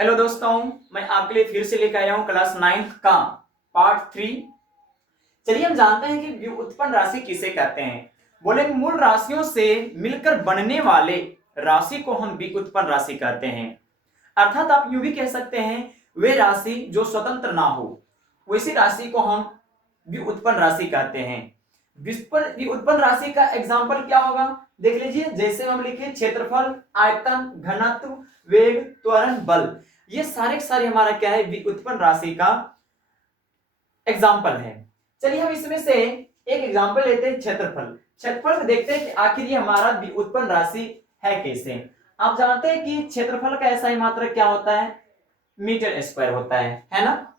Hello दोस्तों, मैं आपके लिए फिर से लेकर आया हूं क्लास 9th का पार्ट 3। चलिए हम जानते हैं कि व्युत्पन्न राशि किसे कहते हैं। बोले मूल राशियों से मिलकर बनने वाले राशि को हम व्युत्पन्न राशि कहते हैं। अर्थात आप यूं भी कह सकते हैं वे राशि जो स्वतंत्र ना हो, वैसी राशि को हम व्युत्पन्न राशि कहते हैं। व्युत्पन्न राशि का एग्जाम्पल क्या होगा, देख लीजिए। जैसे हम लिखे क्षेत्रफल, आयतन, घनत्व, वेग, त्वरण, बल, ये सारे सारे हमारा क्या है, व्युत्पन्न राशि का एग्जाम्पल है। चलिए हम इसमें से एक एग्जाम्पल लेते हैं, क्षेत्रफल। क्षेत्रफल में देखते हैं कि आखिर ये हमारा व्युत्पन्न राशि है कैसे। आप जानते हैं कि क्षेत्रफल का ऐसा ही मात्रक क्या होता है, मीटर स्क्वायर होता है ना।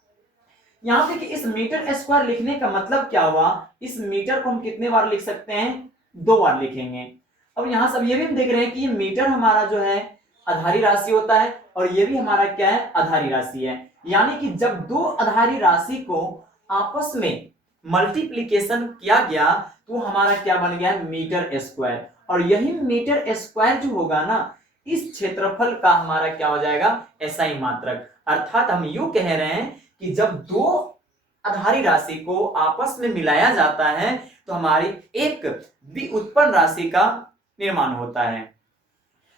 यहाँ पे कि इस मीटर स्क्वायर लिखने का मतलब क्या हुआ, इस मीटर को हम कितने बार लिख सकते हैं, 2 बार लिखेंगे। अब यहाँ सब ये भी हम देख रहे हैं कि ये मीटर हमारा जो है आधारी राशि होता है और ये भी हमारा क्या है, आधारी राशि है। यानी कि जब दो आधारी राशि को आपस में मल्टीप्लीकेशन किया गया तो हमारा क्या बन गया, मीटर स्क्वायर। और यही मीटर स्क्वायर जो होगा ना, इस क्षेत्रफल का हमारा क्या हो जाएगा, एसआई मात्रक। अर्थात हम यूं कह रहे हैं कि जब दो आधारी राशि को आपस में मिलाया जाता है तो हमारी एक व्युत्पन्न राशि का निर्माण होता है।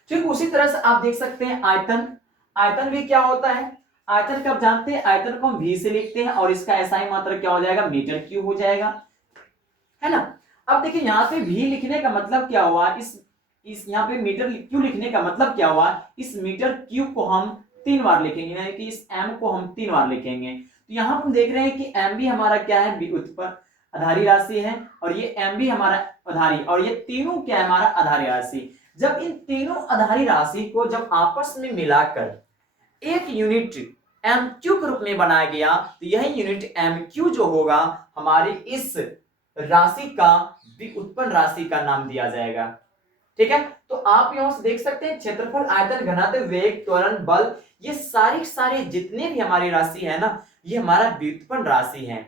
ठीक उसी तरह से आप देख सकते हैं आयतन। आयतन भी क्या होता है, आयतन का आप जानते हैं, आयतन को हम v से लिखते हैं और इसका एसआई मात्रक क्या हो जाएगा, मीटर क्यूब हो जाएगा, है ना। अब देखिए यहाँ पे v लिखने का मतलब क्या हुआ, इस यहाँ पे मीटर क्यू लिखने का मतलब क्या हुआ, इस मीटर क्यूब को हम 3 बार लिखेंगे, यानी कि इस m को हम 3 बार लिखेंगे। तो यहाँ हम देख रहे हैं कि m भी हमारा क्या है, व्युत्पन्न आधारी राशि है और ये m भी हमारा आधारी, और ये तीनों क्या है, हमारा आधारी राशि। जब इन तीनों आधारी राशि को जब आपस में मिलाकर एक यूनिट एम क्यू के रूप में बनाया गया तो यही यूनिट एम क्यू जो होगा हमारी इस राशि का व्युत्पन्न राशि का नाम दिया जाएगा। ठीक है, तो आप यहां से देख सकते हैं क्षेत्रफल, आयतन, घनत्व, वेग, त्वरण, बल, ये सारी सारी जितने भी हमारी राशि है ना, ये हमारा व्युत्पन्न राशि है।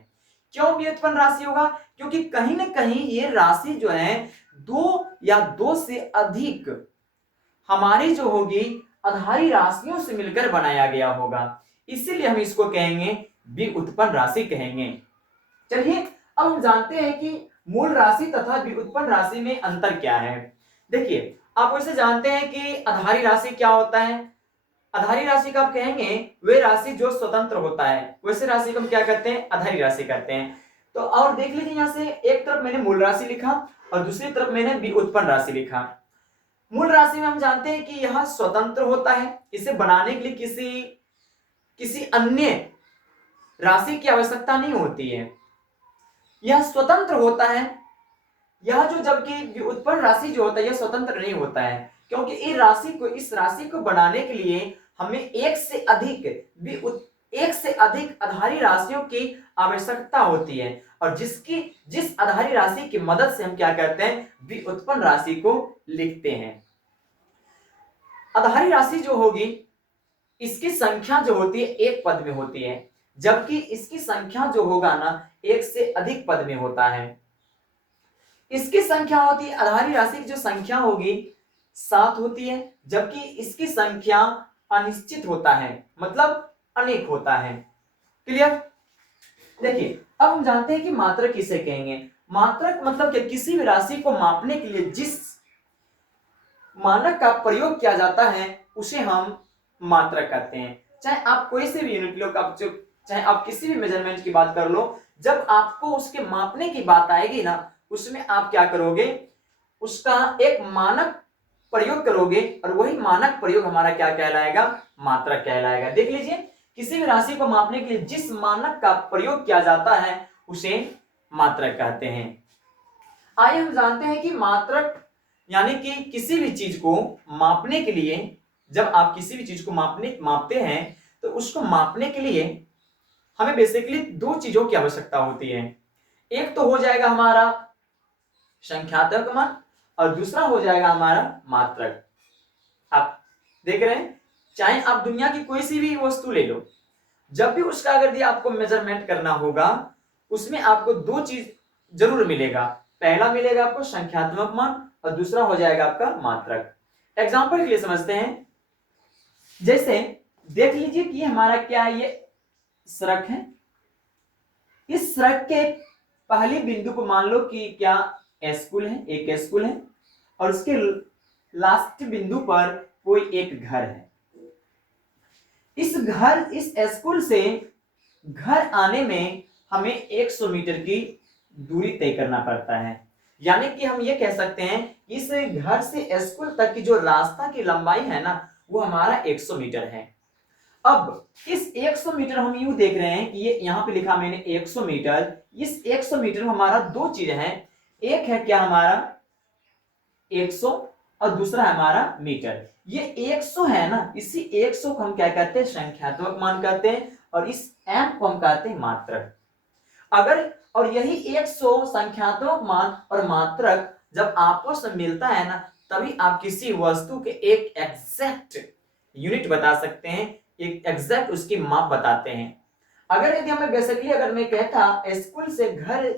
क्यों व्युत्पन्न राशि होगा, क्योंकि कहीं ना कहीं ये राशि जो है दो या दो से अधिक हमारी जो होगी आधारी राशियों से मिलकर बनाया गया होगा, इसीलिए हम इसको कहेंगे व्युत्पन्न राशि कहेंगे। चलिए अब हम जानते हैं कि मूल राशि तथा व्युत्पन्न राशि में अंतर क्या है। देखिए आप वैसे जानते हैं कि आधारी राशि क्या होता है, आधारी राशि का आप कहेंगे वे राशि जो स्वतंत्र होता है, वैसे राशि को हम क्या कहते हैं, आधारी राशि कहते हैं। तो और देख लीजिए यहाँ से एक तरफ मैंने मूल राशि लिखा और दूसरी तरफ मैंने व्युत्पन्न राशि लिखा। मूल राशि में हम जानते हैं कि यह स्वतंत्र होता है, इसे बनाने के लिए किसी किसी अन्य राशि की आवश्यकता नहीं होती है, यह स्वतंत्र होता है। यह जो जबकि व्युत्पन्न राशि जो होता है यह स्वतंत्र नहीं होता है, क्योंकि इस राशि को बनाने के लिए हमें एक से अधिक आधारी राशियों की आवश्यकता होती है, और जिस आधारी राशि की मदद से हम क्या करते हैं, व्युत्पन्न राशि को लिखते हैं। आधारी राशि जो होगी इसकी संख्या जो होती है एक पद में होती है, जबकि इसकी संख्या जो होगा ना एक से अधिक पद में होता है। इसकी संख्या होती है, आधारी राशि की जो संख्या होगी 7 होती है, जबकि इसकी संख्या अनिश्चित होता है, मतलब अनेक होता है। क्लियर। देखिए अब हम जानते हैं कि मात्रक किसे कहेंगे। मात्रक मतलब कि किसी भी राशि को मापने के लिए जिस मानक का प्रयोग किया जाता है उसे हम मात्रक कहते हैं। चाहे आप कोई से भी यूनिट लो, चाहे आप किसी भी मेजरमेंट की बात कर लो, जब आपको उसके मापने की बात आएगी ना, उसमें आप क्या करोगे, उसका एक मानक प्रयोग करोगे और वही मानक प्रयोग हमारा क्या कहलाएगा, मात्रक कहलाएगा। देख लीजिए किसी भी राशि को मापने के लिए जिस मानक का प्रयोग किया जाता है उसे मात्रक कहते हैं। आइए हम जानते हैं कि मात्रक यानी कि किसी भी चीज को मापने के लिए, जब आप किसी भी चीज को मापते हैं तो उसको मापने के लिए हमें बेसिकली 2 चीजों की आवश्यकता होती है। एक तो हो जाएगा हमारा संख्यात्मक मान और दूसरा हो जाएगा हमारा मात्रक। आप देख रहे हैं, चाहे आप दुनिया की कोई सी भी वस्तु ले लो, जब भी उसका अगर आपको मेजरमेंट करना होगा उसमें आपको 2 चीज जरूर मिलेगा। पहला मिलेगा आपको संख्यात्मक मान और दूसरा हो जाएगा आपका मात्रक। एग्जाम्पल के लिए समझते हैं, जैसे देख लीजिए कि हमारा क्या है, ये सड़क है। इस सड़क के पहली बिंदु को मान लो कि क्या स्कूल है, एक स्कूल है, और उसके लास्ट बिंदु पर कोई एक घर है। इस स्कूल से घर आने में हमें 100 मीटर की दूरी तय करना पड़ता है। यानी कि हम ये कह सकते हैं कि इस घर से स्कूल तक की जो रास्ता की लंबाई है ना, वो हमारा 100 मीटर है। अब इस 100 मीटर हम यूं देख रहे हैं कि ये यहां पे लिखा मैंने 100 मीटर। इस 100 मीटर में हमारा दो चीजें हैं, एक है क्या हमारा 100 और दूसरा है हमारा मीटर। ये 100 है ना, इसी 100 को हम क्या कहते हैं, संख्यात्मक मान कहते हैं, और इस m को हम कहते हैं मात्रक। अगर और यही 100 संख्यात्मक मान और मात्रक जब आपस में मिलता है ना, तभी आप किसी वस्तु के एक एग्जैक्ट यूनिट बता सकते हैं, एक एग्जैक्ट उसकी माप बताते हैं। अगर यदि हमें बेसिकली अगर मैं कहता स्कूल से घर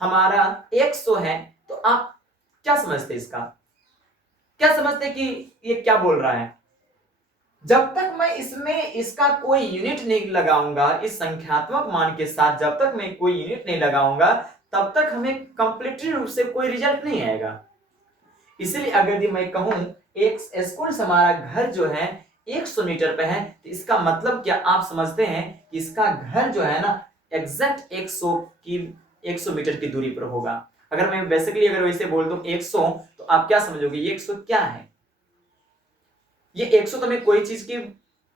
हमारा 100 है, तो आप क्या समझते इसका, क्या समझते कि ये क्या बोल रहा है? जब तक मैं इसमें इसका कोई यूनिट नहीं लगाऊंगा, इस संख्यात्मक मान के साथ जब तक मैं कोई यूनिट नहीं लगाऊंगा, तब तक हमें कंप्लीटली रूप से कोई रिजल्ट नहीं आएगा। इसलिए अगर यदि मैं कहूं एक स्कूल से हमारा घर जो है 100 मीटर पे है, तो इसका मतलब क्या आप समझते हैं कि इसका घर जो है ना एग्जैक्ट 100 मीटर की दूरी पर होगा। अगर मैं बेसिकली अगर वैसे बोल दूं 100, तो आप क्या समझोगे ये 100 क्या है? ये 100 तो मैं कोई चीज की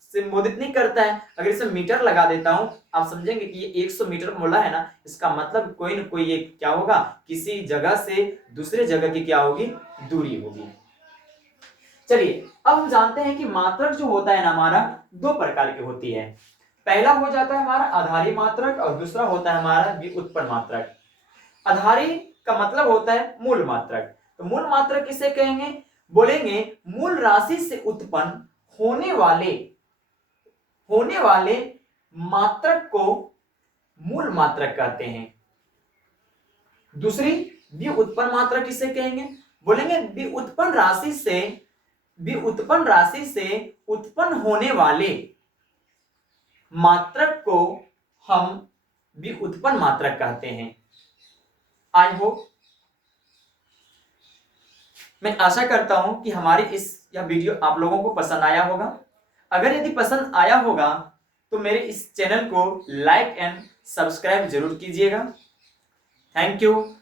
संबोधित नहीं करता है। अगर इसे मीटर लगा देता हूं, आप समझेंगे कि ये 100 मीटर बोला है ना, इसका मतलब कोई ना कोई ये क्या होगा, किसी जगह से दूसरे जगह की क्या होगी, दूरी होगी। चलिए अब हम जानते हैं कि मात्रक जो होता है ना हमारा दो प्रकार की होती है। पहला हो जाता है हमारा आधारी मात्रक और दूसरा होता है हमारा व्युत्पन्न मात्रक। आधारी का मतलब होता है मूल मात्रक। तो मूल मात्रक किसे कहेंगे? बोलेंगे मूल राशि से उत्पन्न होने वाले मात्रक को मूल मात्रक कहते हैं। दूसरी व्युत्पन्न मात्रक किसे कहेंगे? बोलेंगे व्युत्पन्न राशि से उत्पन्न होने वाले मात्रक को हम व्युत्पन्न मात्रक कहते हैं। आई होप, मैं आशा करता हूं कि हमारी यह वीडियो आप लोगों को पसंद आया होगा। अगर यदि पसंद आया होगा तो मेरे इस चैनल को लाइक एंड सब्सक्राइब जरूर कीजिएगा। Thank you.